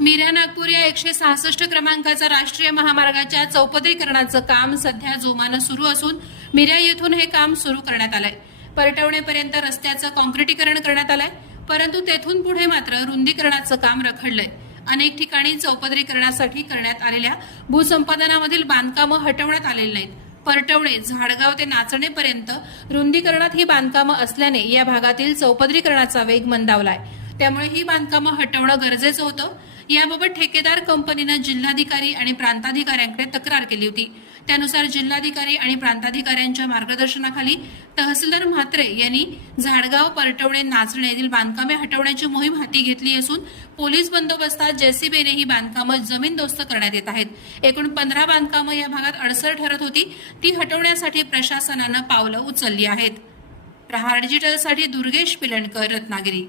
मिऱ्या नागपूर या एकशे सहासष्ट क्रमांकाचा राष्ट्रीय महामार्गाच्या चौपदरीकरणाचं काम सध्या जोमानं सुरू असून मिऱ्या येथून हे काम सुरू करण्यात आलंय. परटवणेपर्यंत रस्त्याचं कॉन्क्रिटीकरण करण्यात आलंय परंतु तेथून पुढे मात्र रुंदीकरणाचं काम रखडलंय. अनेक ठिकाणी चौपदरीकरणासाठी करण्यात आलेल्या भूसंपादनामधील बांधकामं हटवण्यात आलेली नाहीत. परटवणे झाडगाव ते नाचणेपर्यंत रुंदीकरणात ही बांधकामं असल्याने या भागातील चौपदरीकरणाचा वेग मंदावलाय. त्यामुळे ही बांधकामं हटवणं गरजेचं होतं. याबाबत ठेकेदार कंपनीनं जिल्हाधिकारी आणि प्रांताधिकाऱ्यांकडे तक्रार केली होती. त्यानुसार जिल्हाधिकारी आणि प्रांताधिकाऱ्यांच्या मार्गदर्शनाखाली तहसीलदार म्हात्रे यांनी झाडगाव परटवणे नाचणे येथील बांधकामे हटवण्याची मोहीम हाती घेतली असून पोलीस बंदोबस्तात जेसीबीने ही बांधकामं जमीनदोस्त करण्यात येत आहेत. एकूण पंधरा बांधकामं या भागात अडसर ठरत होती. ती हटवण्यासाठी प्रशासनानं पावलं उचलली आहेत. प्रहार डिजिटलसाठी दुर्गेश पिलणकर रत्नागिरी.